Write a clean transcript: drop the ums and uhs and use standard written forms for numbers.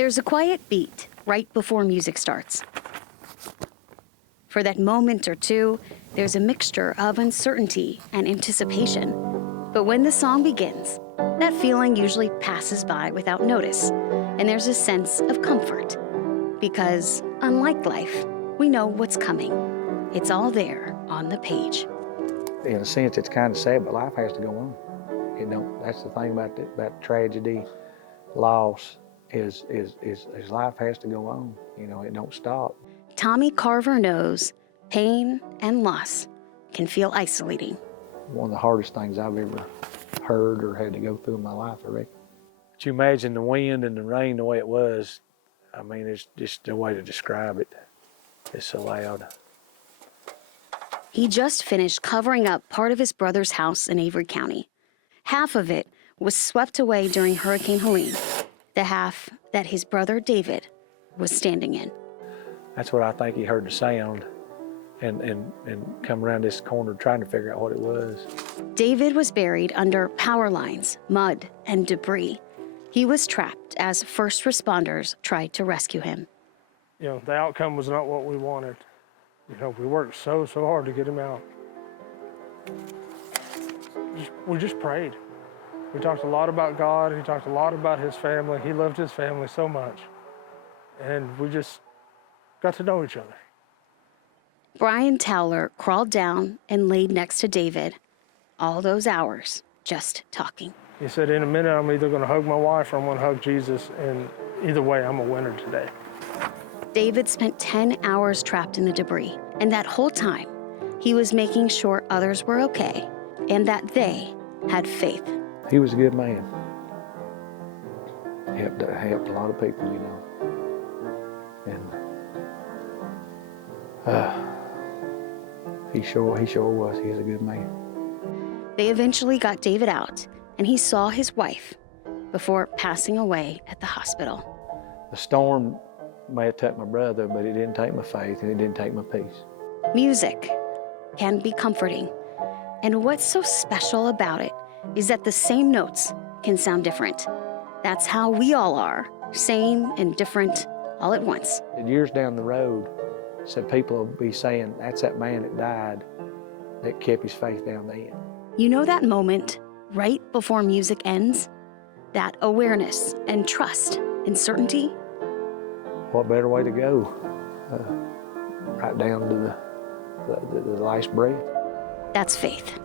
There's a quiet beat right before music starts. For that moment or two, there's a mixture of uncertainty and anticipation. But when the song begins, that feeling usually passes by without notice, and there's a sense of comfort. Because, unlike life, we know what's coming. It's all there on the page. In a sense, it's kind of sad, but life has to go on. You know, that's the thing about tragedy, loss, is life has to go on. You know, it don't stop. Tommy Carver knows pain and loss can feel isolating. One of the hardest things I've ever heard or had to go through in my life, I reckon. But you imagine the wind and the rain the way it was. I mean, it's just the way to describe it. It's so loud. He just finished covering up part of his brother's house in Avery County. Half of it was swept away during Hurricane Helene, the half that his brother David was standing in. That's what I think he heard the sound and come around this corner trying to figure out what it was. David was buried under power lines, mud, and debris. He was trapped as first responders tried to rescue him. You know, the outcome was not what we wanted. You know, we worked so hard to get him out. We just prayed. We talked a lot about God. He talked a lot about his family. He loved his family so much. And we just got to know each other. Brian Towler crawled down and laid next to David. All those hours just talking. He said, in a minute, I'm either going to hug my wife or I'm going to hug Jesus. And either way, I'm a winner today. David spent 10 hours trapped in the debris. And that whole time, he was making sure others were okay and that they had faith. He was a good man. Helped a lot of people, you know. And he sure was. He was a good man. They eventually got David out, and he saw his wife before passing away at the hospital. The storm may have took my brother, but it didn't take my faith, and it didn't take my peace. Music can be comforting, and what's so special about it is that the same notes can sound different. That's how we all are, same and different all at once. And years down the road, so people will be saying, that's that man that died that kept his faith down then. You know that moment right before music ends? That awareness and trust and certainty? What better way to go? Right down to the last breath. That's faith.